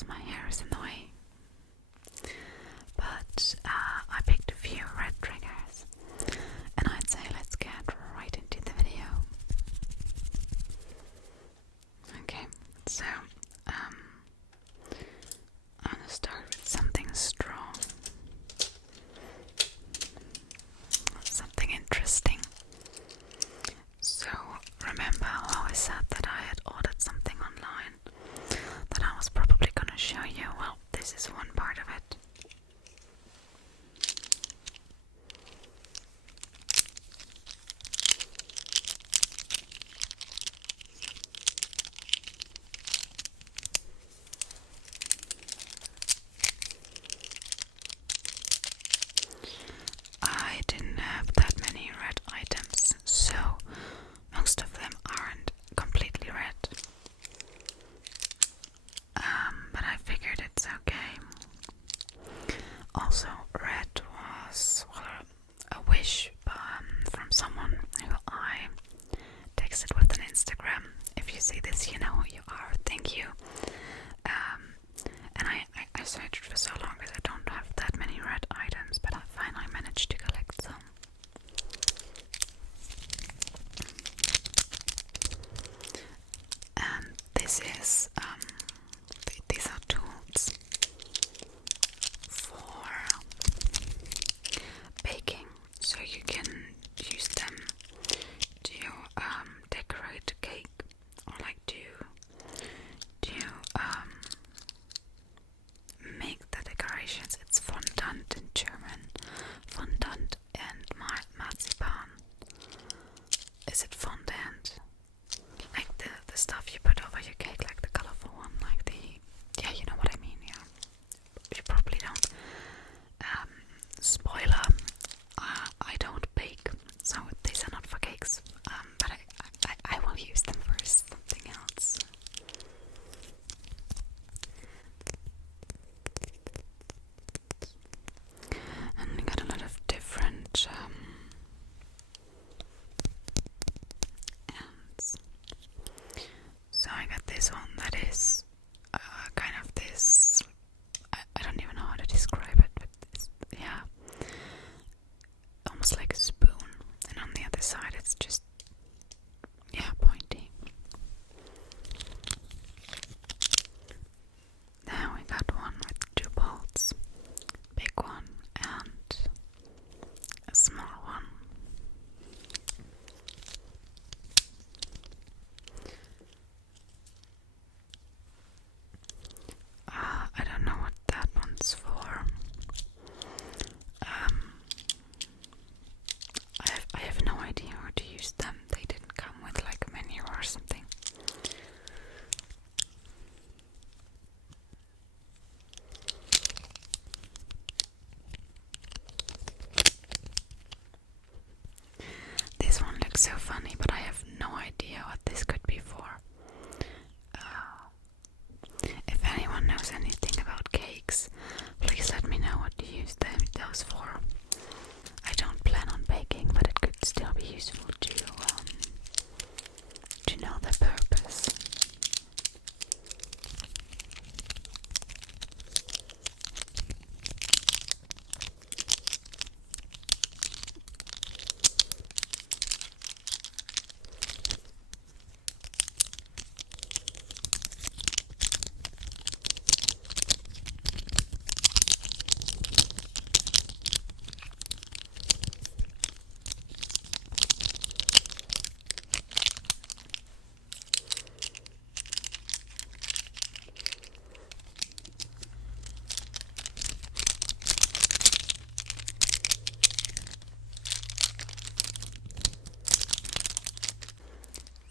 because my hair is in the way. But I picked a few red triggers, and I'd say let's get right into the video. Okay, so I'm gonna start with something strong, something interesting. So remember how I said that I had ordered something online that I was probably gonna show you? Well, this is one part of it. I didn't have that many red items, so most of them aren't completely red. But I figured it's okay. Also, red was a wish from someone who I texted with on Instagram. If you see this, you know who you are. Thank you. And I searched for so long because I don't have that many red items, but I finally managed to collect some. And this is these are tools for baking, so you can use them to decorate a cake, or like to make the decorations. It's Fondant in German. Fondant and Marzipan. Is it fondant? Like the stuff you put over your cake, like the colorful one, like yeah, you know what I mean, yeah. You probably don't. Spoiler, I don't bake, so these are not for cakes, but I will use them for something else. And we got a lot of different ends. So I got this one that is kind of this, I don't even know how to describe it, but it's, yeah, almost like a spoon, and on the other side it's just, yeah, pointy. Now we got one with 2 bolts, big one and a small one. I don't know what that one's for. I have no idea how to use them. They didn't come with like a menu or something. This one looks so funny, but I have no idea what this could be for. If anyone knows anything about cakes, please let me know what to use those for. I don't plan on baking, but it could still be useful to know the purpose.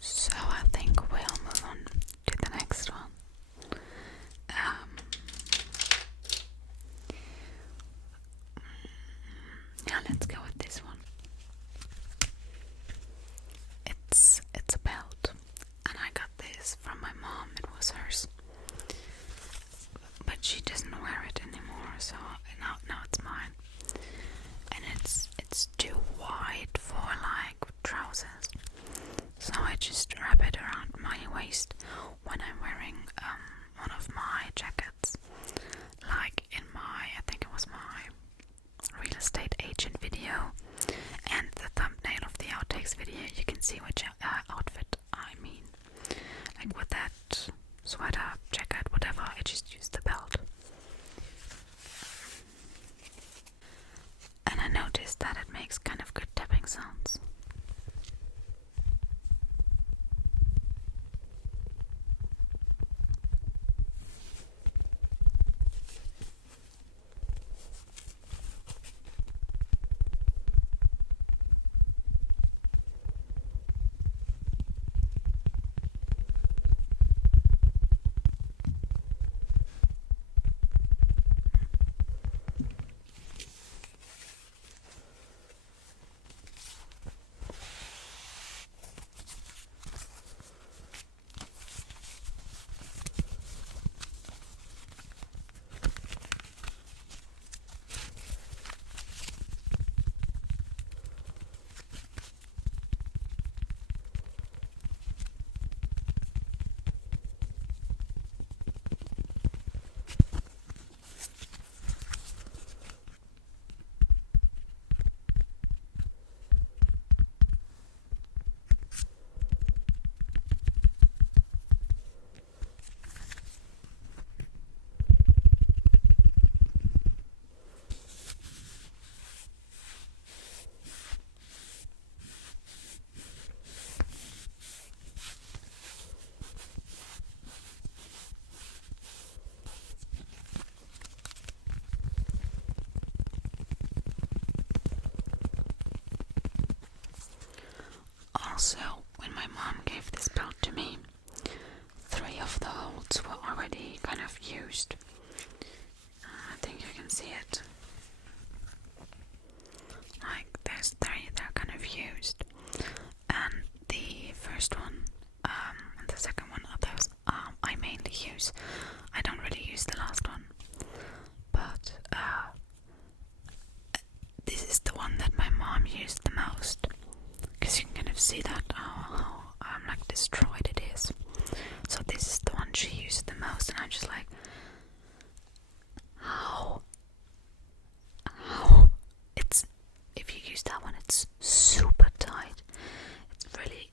So I think we'll move on to the next one. Yeah, let's go with this one. It's a belt, and I got this from my mom. It was hers, but she doesn't wear it anymore, so now it's mine. And it's too wide for like trousers, so I just wrap it around my waist when I'm wearing one of my jackets. Also, when my mom gave this belt to me, 3 of the holes were already kind of used. I think you can see it. Like, there's 3, they're kind of used. And the first one, and the second one of those, I mainly use. I don't really use the last one. But, this is the one that my mom used the most. Because you can kind of see that, how like destroyed it is. So this is the one she used the most, and I'm just like, how? It's, if you use that one, it's super tight.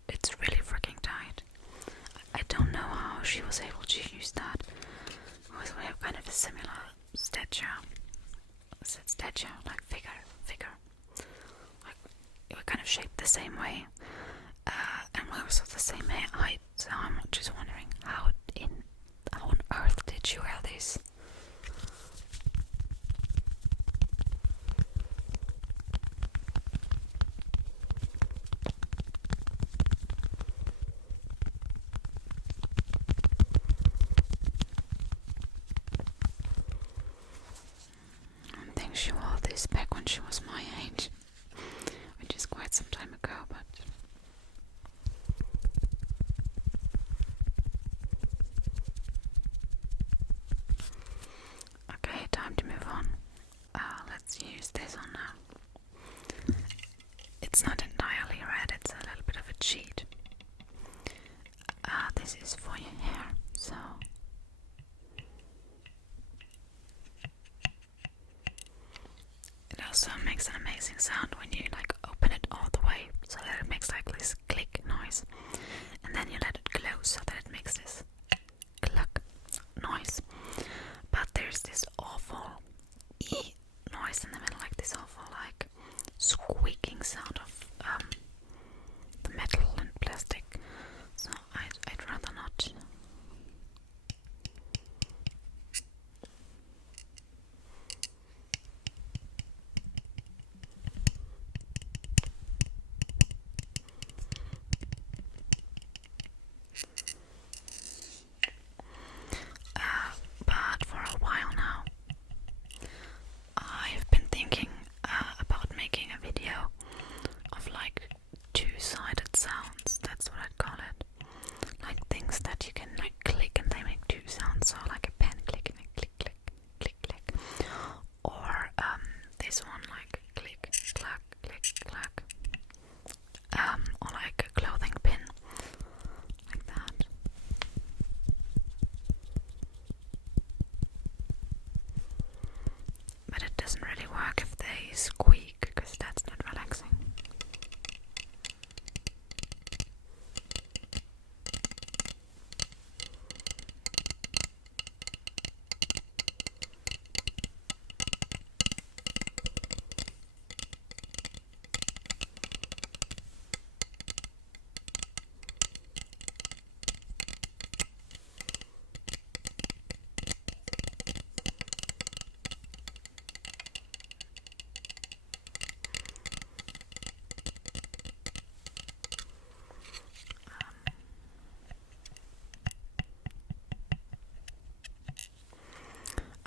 It's really freaking tight. I don't know how she was able to use that. Because we have kind of a similar stature. Is it stature? Like figure. Like, we're kind of shaped the same way. And we're also the same height. So I'm just wondering, how on earth did you wear this? I think she wore this back when she was my age, which is quite some time ago, but okay, time to move on. Let's use this on now. It's not entirely red, it's a little bit of a cheat. This is for your hair, so it also makes an amazing sound when you like open it all the way, so that it makes like this click noise, and then you let it close so that it makes this cluck noise. But there's this awful E noise in the middle, like this awful like squeaking sound of the metal and plastic. So I'd rather not. But for a while now, I've been thinking about making a video of like 2-sided sounds. That's what I'd call it. Like things that you can like click and they make 2 sounds. So like a pen click and a click click click click. Or this one like click clack click clack. Or like a clothing pin. Like that. But it doesn't really work if they squeak, because that's not relaxing.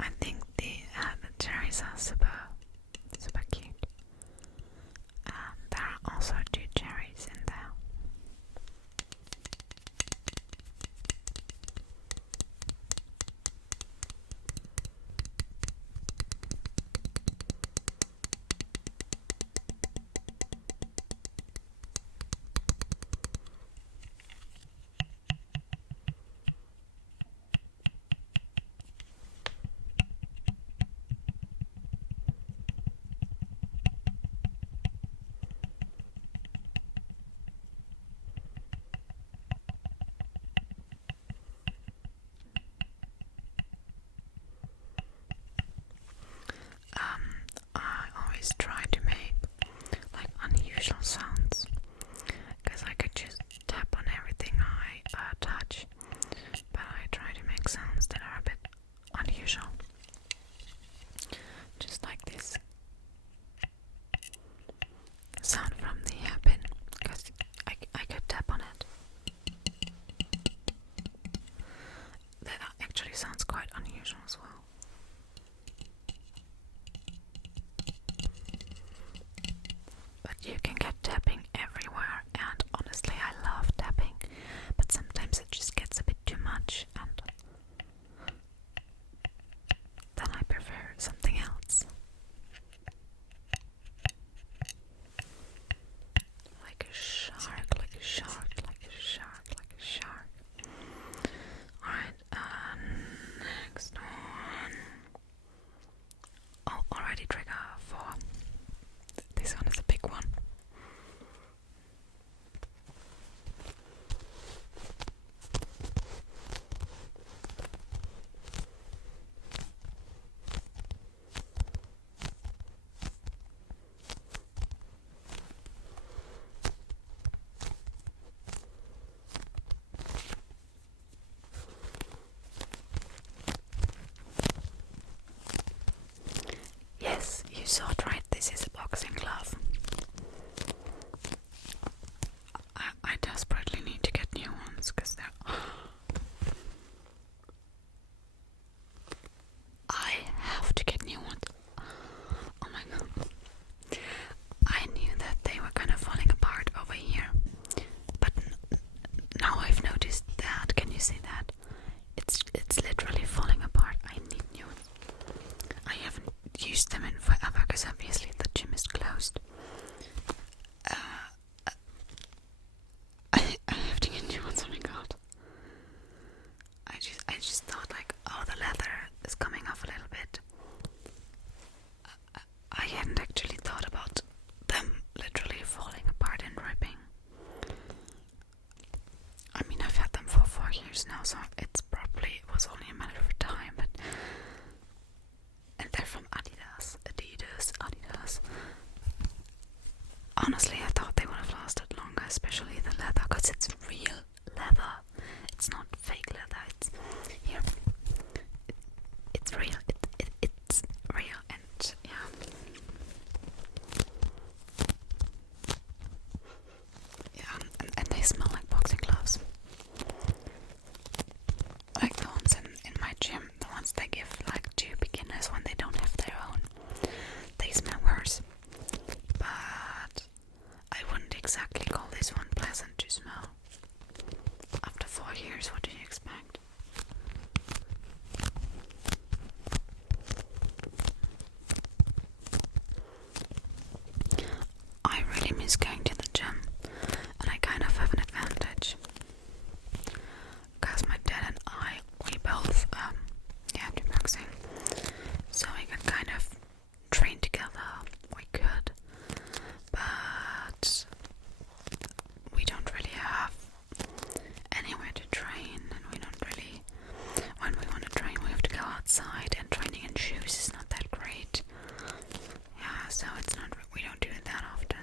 I think the cherries are super cute. There are also 2 cherries in there. variety trigger for this one is a big one. Yes, you saw it right, this is a boxing glove. I desperately need to get new ones because they're... I have to get new ones. Oh my god. I knew that they were kind of falling apart over here. But now I've noticed that. Can you see that? It's literally falling apart. I need new ones. I haven't used them in forever because obviously the gym is closed. I have to get new ones. Oh my god. I just thought like, oh, the leather is coming off a little bit. I hadn't actually thought about them literally falling apart and ripping. I mean, I've had them for 4 years now, so it was only a matter of time, and they're from Adidas. Honestly, I thought they would have lasted longer, especially the leather, because it's real leather. It's not fake leather. It's here. It's real. It's real, and yeah. Yeah, and they smell like boxing gloves. Like the ones in my gym, the ones they give like to beginners when they don't have their own. They smell worse. But I wouldn't exactly call this one pleasant to smell. After 4 years, what do you expect? I really miss going to the gym, and I kind of have an advantage. Because my dad and we both do boxing. So we can kind of train together. We could. But we don't really have anywhere to train, and we don't really, when we want to train we have to go outside, and training in shoes is not that great. Yeah, so we don't do it that often.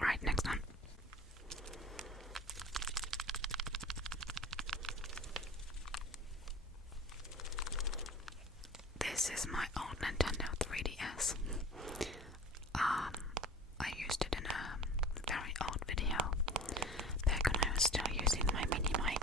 Alright, next one. This is my old Nintendo 3DS. I used it in a very old video back when I was still using my mini mic.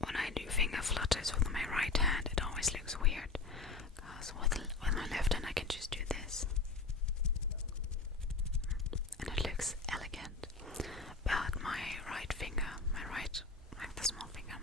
When I do finger flutters with my right hand, it always looks weird. Because with my left hand I can just do this. And it looks elegant. But my right finger, like the small finger,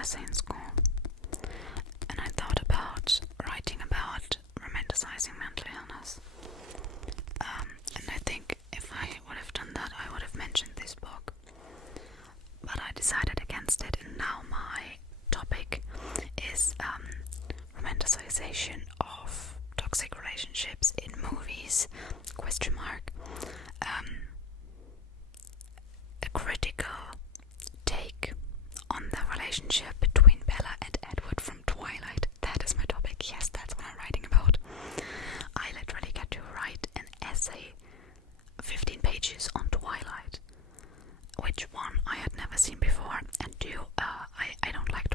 essay in school, and I thought about writing about romanticizing mental illness. And I think if I would have done that, I would have mentioned this book. But I decided against it, and now my topic is romanticization of toxic relationships in movies, question mark. A critical take on the relationship between Bella and Edward from Twilight. That is my topic. Yes, that's what I'm writing about. I literally get to write an essay, 15 pages on Twilight, which one I had never seen before, and two, I don't like